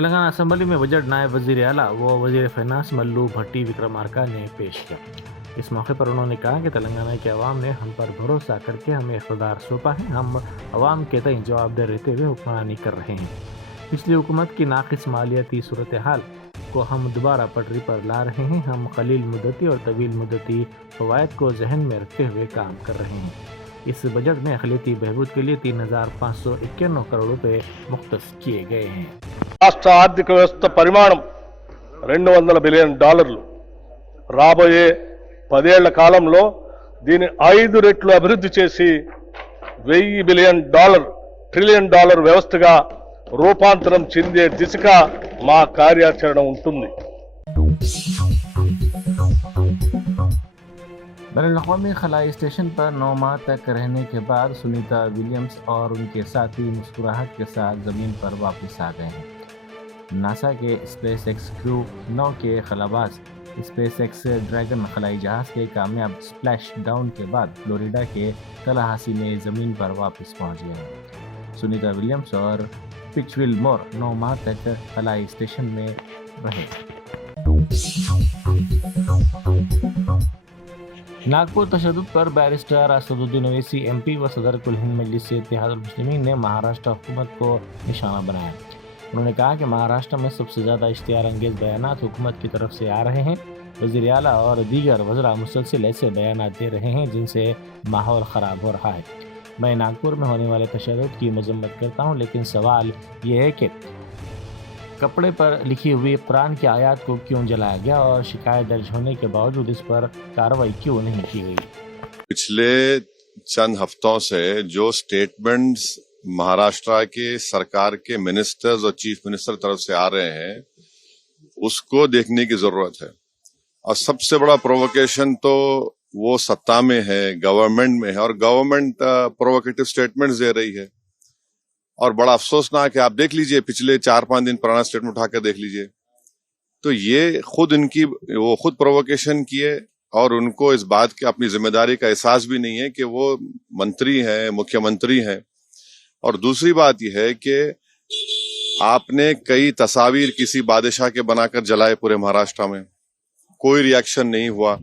Telangana assembly میں budget نائب وزیر اعلیٰ و وزیر فائنانس ملو بھٹی وکرمارکا نے پیش کیا۔ اس موقع پر انہوں نے کہا کہ تلنگانہ کے عوام نے ہم پر بھروسہ کر کے ہمیں اقتدار سونپا ہے، ہم عوام کے تئیں جوابدہ رہتے ہوئے حکمرانی کر رہے ہیں۔ پچھلی حکومت کی ناقص مالیاتی صورتحال کو ہم دوبارہ پٹری پر لا رہے ہیں، ہم قلیل مدتی اور طویل مدتی فوائد کو ذہن میں رکھتے ہوئے کام کر رہے ہیں۔ اس بجٹ میں اقلیتی بہبود کے لیے 3,591 کروڑ روپے مختص کیے گئے ہیں۔ రాష్ట్ర ఆర్థిక వ్యవస్థ పరిమాణం $200 బిలియన్ రాబోయే 10 ఏళ్ల కాలంలో దీన్ని 5 రెట్లు అభివృద్ధి చేసి $1,000 బిలియన్ ట్రిలియన్ వ్యవస్థగా రూపాంతరం చెందే దిశగా మా కార్యాచరణ ఉంటుంది। بین الاقوامی خلائی اسٹیشن پر 9 ماہ تک رہنے کے بعد سنیتا ولیمز اور ان کے ساتھی مسکراہٹ کے ساتھ زمین پر واپس آ گئے ہیں۔ ناسا کے اسپیس ایکس کریو 9 کے خلاباز اسپیس ایکس ڈریگن خلائی جہاز کے کامیاب سپلیش ڈاؤن کے بعد فلوریڈا کے تلاہاسی میں زمین پر واپس پہنچ گئے ہیں۔ سنیتا ولیمز اور پچول مور 9 ماہ تک خلائی اسٹیشن میں رہے۔ ناگپور تشدد پر بیرسٹر اسد الدین اویسی ایم پی و صدر کل ہند مجلس اتحاد المسلمین نے مہاراشٹر حکومت کو نشانہ بنایا۔ انہوں نے کہا کہ مہاراشٹر میں سب سے زیادہ اشتعال انگیز بیانات حکومت کی طرف سے آ رہے ہیں۔ وزیر اعلیٰ اور دیگر وزراء مسلسل ایسے بیانات دے رہے ہیں جن سے ماحول خراب ہو رہا ہے۔ میں ناگپور میں ہونے والے تشدد کی مذمت کرتا ہوں، لیکن سوال یہ ہے کہ کپڑے پر لکھی ہوئی قرآن کی آیات کو کیوں جلایا گیا اور شکایت درج ہونے کے باوجود اس پر کارروائی کیوں نہیں کی گئی؟ پچھلے چند ہفتوں سے جو سٹیٹمنٹس مہاراشٹر کے سرکار کے منسٹرز اور چیف منسٹر طرف سے آ رہے ہیں اس کو دیکھنے کی ضرورت ہے، اور سب سے بڑا پرووکیشن تو وہ ستا میں ہے، گورنمنٹ میں ہے، اور گورنمنٹ پرووکیٹو سٹیٹمنٹس دے رہی ہے۔ اور بڑا افسوسناک ہے، آپ دیکھ لیجئے پچھلے 4-5 دن پرانا سٹیٹمنٹ اٹھا کر دیکھ لیجئے، تو یہ خود وہ خود پرووکیشن کیے، اور ان کو اس بات کے اپنی ذمہ داری کا احساس بھی نہیں ہے کہ وہ منتری ہیں، مکھیہ منتری ہیں۔ اور دوسری بات یہ ہے کہ آپ نے کئی تصاویر کسی بادشاہ کے بنا کر جلائے پورے مہاراشٹر میں، کوئی ری ایکشن نہیں ہوا،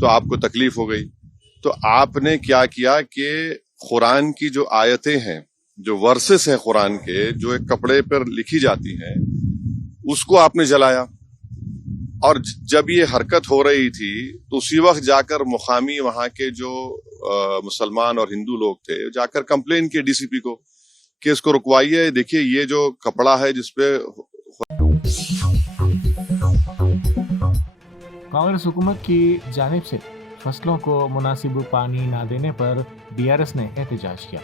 تو آپ کو تکلیف ہو گئی۔ تو آپ نے کیا کیا کہ قرآن کی جو آیتیں ہیں، جو ورسز ہیں قرآن کے، جو ایک کپڑے پر لکھی جاتی ہیں، اس کو آپ نے جلایا۔ اور جب یہ حرکت ہو رہی تھی تو اسی وقت جا کر مقامی وہاں کے جو مسلمان اور ہندو لوگ تھے جا کر کمپلین کیے ڈی سی پی کو کہ اس کو رکوائیے، دیکھیے یہ جو کپڑا ہے جس پہ۔ کانگریس حکومت کی جانب سے فصلوں کو مناسب پانی نہ دینے پر بی آر ایس نے احتجاج کیا۔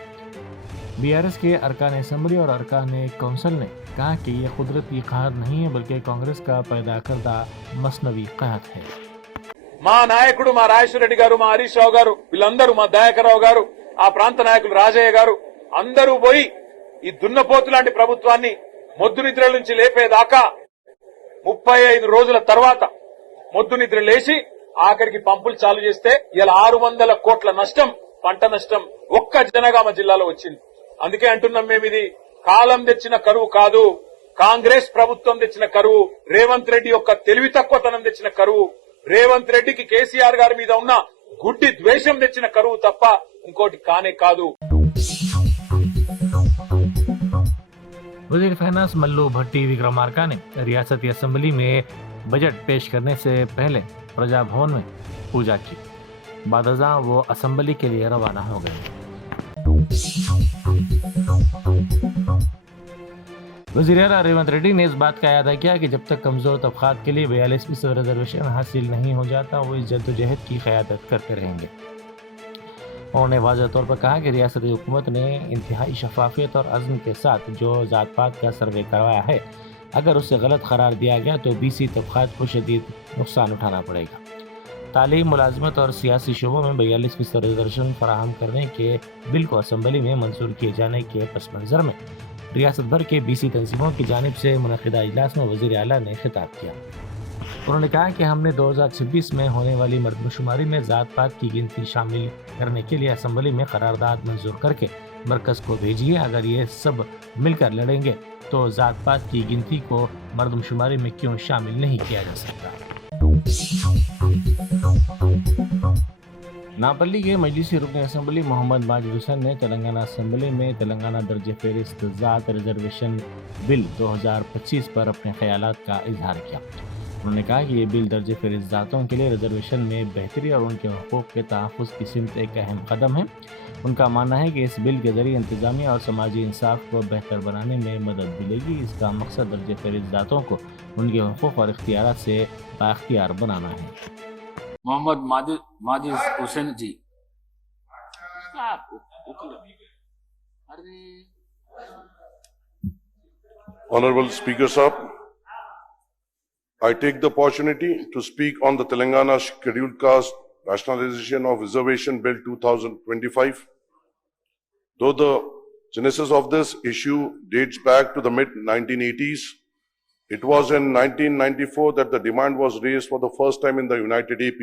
بی آر ایس کے ارکان اسمبلی اور ارکان کونسل نے کہا کہ یہ قدرتی قحط نہیں ہے بلکہ کانگریس کا پیدا کردہ مصنوعی قحط ہے۔ మా నాయకుడు మా రాజేశ్వర రెడ్డి గారు, మా హరీష్ రావు గారు, వీళ్ళందరూ, మా దయాకర్ రావు గారు, ఆ ప్రాంత నాయకులు రాజయ్య గారు అందరూ పోయి ఈ దున్నపోతు లాంటి ప్రభుత్వాన్ని మొద్దు నిద్ర నుంచి లేపేదాకా 35 రోజుల తర్వాత మొద్దు నిద్ర లేచి ఆఖరికి పంపులు చాలు చేస్తే ఇలా 600 కోట్ల నష్టం, పంట నష్టం ఒక్క జనగామ జిల్లాలో వచ్చింది। అందుకే అంటున్నాం మేము, ఇది కాలం తెచ్చిన కరువు కాదు, కాంగ్రెస్ ప్రభుత్వం తెచ్చిన కరువు, రేవంత్ రెడ్డి యొక్క తెలివి తక్కువతనం తెచ్చిన కరువు, రేవంత్ రెడ్డికి కేసీఆర్ గారి మీద ఉన్న గుడ్డి ద్వేషం తెచ్చిన కరువు తప్ప ఇంకోటి కానే కాదు। وزیر فائنانس ملو بھٹی وکرمارکا نے ریاستی اسمبلی میں بجٹ پیش کرنے سے پہلے پرجا بھون میں پوجا کی، بعد ازاں وہ اسمبلی کے لیے روانہ ہو گئے۔ وزیر اعلیٰ ریونت ریڈی نے اس بات کا اعادہ کیا کہ جب تک کمزور طبقات کے لیے 42% ریزرویشن حاصل نہیں ہو جاتا وہ اس جدوجہد کی قیادت کرتے رہیں گے۔ انہوں نے واضح طور پر کہا کہ ریاستی حکومت نے انتہائی شفافیت اور عزم کے ساتھ جو ذات پات کا سروے کروایا ہے، اگر اسے غلط قرار دیا گیا تو BC طبقات کو شدید نقصان اٹھانا پڑے گا۔ تعلیم، ملازمت اور سیاسی شعبوں میں 42% ریزرویشن فراہم کرنے کے بل کو اسمبلی میں منظور کیے جانے کے پس منظر میں ریاست بھر کے BC تنظیموں کی جانب سے منعقدہ اجلاس میں وزیر اعلیٰ نے خطاب کیا۔ انہوں نے کہا کہ ہم نے 2026 میں ہونے والی مردم شماری میں ذات پات کی گنتی شامل کرنے کے لیے اسمبلی میں قرارداد منظور کر کے مرکز کو بھیجی ہے۔ اگر یہ سب مل کر لڑیں گے تو ذات پات کی گنتی کو مردم شماری میں کیوں شامل نہیں کیا جا سکتا؟ ناپلی کے مجلسی رکن اسمبلی محمد ماجد حسین نے تلنگانہ اسمبلی میں تلنگانہ درجہ فہرست ذات ریزرویشن بل 2025 پر اپنے خیالات کا اظہار کیا۔ انہوں نے کہا کہ یہ بل درجہ فہرست ذاتوں کے لیے ریزرویشن میں بہتری اور ان کے حقوق کے تحفظ کی سمت ایک اہم قدم ہے۔ ان کا ماننا ہے کہ اس بل کے ذریعے انتظامیہ اور سماجی انصاف کو بہتر بنانے میں مدد ملے گی۔ اس کا مقصد درجہ فہرست ذاتوں کو ان کے حقوق اور اختیارات سے بااختیار بنانا ہے۔ محمد ماجد حسین جی، Honorable Speaker Sahab, I take the opportunity to speak on the Telangana Scheduled Caste Rationalization of Reservation Bill 2025. Though the genesis of this issue dates back to the mid-1980s, it was in 1994 that the demand was raised for the first time in the United AP.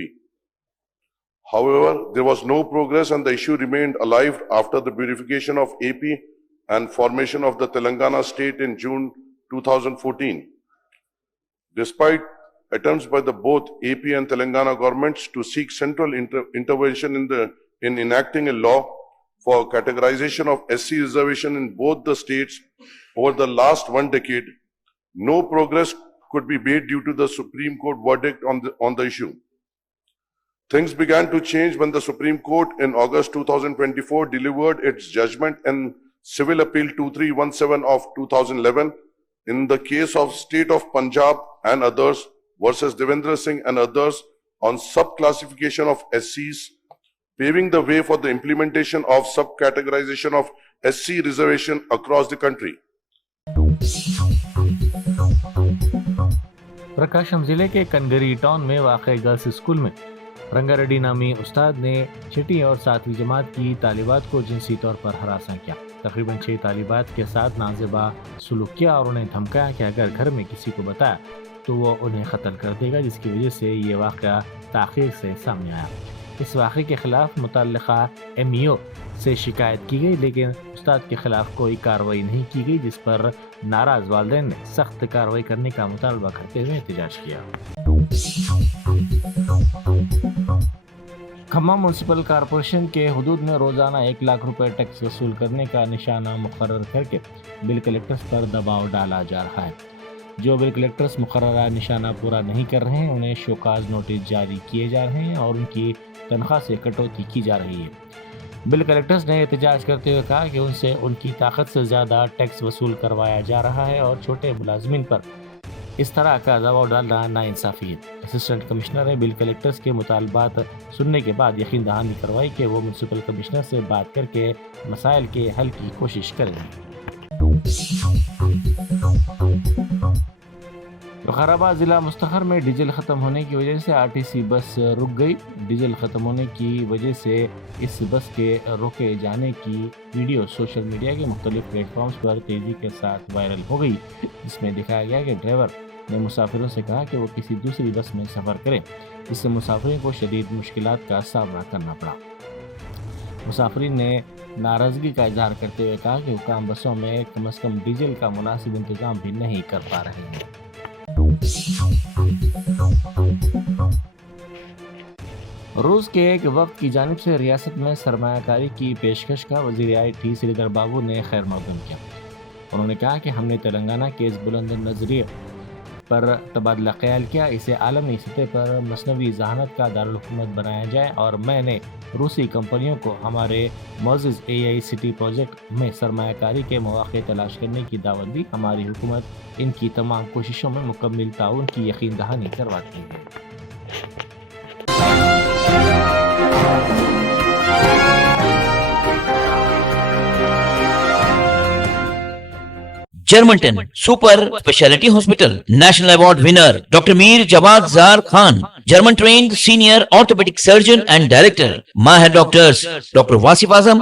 However, there was no progress and the issue remained alive after the beautification of AP and formation of the Telangana state in June 2014. Despite attempts by the both AP and Telangana governments to seek central intervention in enacting a law for categorization of SC reservation in both the states over the last 1 decade, no progress could be made due to the Supreme Court verdict on the issue. Things began to change when the Supreme Court in August 2024 delivered its judgment in Civil Appeal 2317 of 2011 in the case of State of Punjab and others versus Devendra Singh and others on subclassification of SCs, paving the way for the implementation of subcategorization of SC reservation across the country. Prakasam ضلع کے کنگری town میں واقع girls school میں رنگا ریڈی نامی استاد نے 6 اور 7ویں جماعت کی طالبات کو جنسی طور پر ہراساں کیا۔ تقریباً 6 طالبات کے ساتھ نازیبا سلوک کیا اور انہیں دھمکایا کہ اگر گھر میں کسی کو بتایا تو وہ انہیں قتل کر دے گا، جس کی وجہ سے یہ واقعہ تاخیر سے سامنے آیا۔ اس واقعے کے خلاف متعلقہ MEO سے شکایت کی گئی، لیکن استاد کے خلاف کوئی کارروائی نہیں کی گئی، جس پر ناراض والدین نے سخت کارروائی کرنے کا مطالبہ کرتے ہوئے احتجاج کیا۔ کھمم میونسپل کارپوریشن کے حدود میں روزانہ 1 لاکھ روپے ٹیکس وصول کرنے کا نشانہ مقرر کر کے بل کلیکٹرز پر دباؤ ڈالا جا رہا ہے۔ جو بل کلیکٹرز مقررہ نشانہ پورا نہیں کر رہے ہیں انہیں شوکاز نوٹس جاری کیے جا رہے ہیں اور ان کی تنخواہ سے کٹوتی کی جا رہی ہے۔ بل کلیکٹرز نے احتجاج کرتے ہوئے کہا کہ ان سے ان کی طاقت سے زیادہ ٹیکس وصول کروایا جا رہا ہے اور چھوٹے ملازمین پر اس طرح کا دباؤ ڈالنا ناانصافی ہے۔ اسسٹنٹ کمشنر نے بل کلیکٹرز کے مطالبات سننے کے بعد یقین دہانی کروائی کہ وہ میونسپل کمشنر سے بات کر کے مسائل کے حل کی کوشش کریں گے۔ وقار آباد ضلع مستخر میں ڈیزل ختم ہونے کی وجہ سے RTC بس رک گئی۔ ڈیزل ختم ہونے کی وجہ سے اس بس کے روکے جانے کی ویڈیو سوشل میڈیا کے مختلف پلیٹ فارمز پر تیزی کے ساتھ وائرل ہو گئی، جس میں دکھایا گیا کہ ڈرائیور نے مسافروں سے کہا کہ وہ کسی دوسری بس میں سفر کریں، جس سے مسافرین کو شدید مشکلات کا سامنا کرنا پڑا۔ مسافرین نے ناراضگی کا اظہار کرتے ہوئے کہا کہ حکام بسوں میں کم از کم ڈیزل کا مناسب انتظام بھی نہیں کر پا رہے ہیں۔ روس کے ایک وفد کی جانب سے ریاست میں سرمایہ کاری کی پیشکش کا وزیر IT سری دھر بابو نے خیر مقدم کیا۔ انہوں نے کہا کہ ہم نے تلنگانہ کے اس بلند نظریے پر تبادلہ خیال کیا، اسے عالمی سطح پر مصنوعی ذہانت کا دارالحکومت بنایا جائے، اور میں نے روسی کمپنیوں کو ہمارے معزز AI سٹی پروجیکٹ میں سرمایہ کاری کے مواقع تلاش کرنے کی دعوت دی۔ ہماری حکومت ان کی تمام کوششوں میں مکمل تعاون کی یقین دہانی کرواتی ہے۔ جرمنٹن super speciality hospital national award winner doctor Mir Jawad Zar Khan German trained senior orthopedic surgeon and director, Mahir doctors Dr. Wasif Azam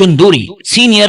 Chunduri, senior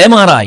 MRI,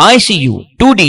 ICU, 2D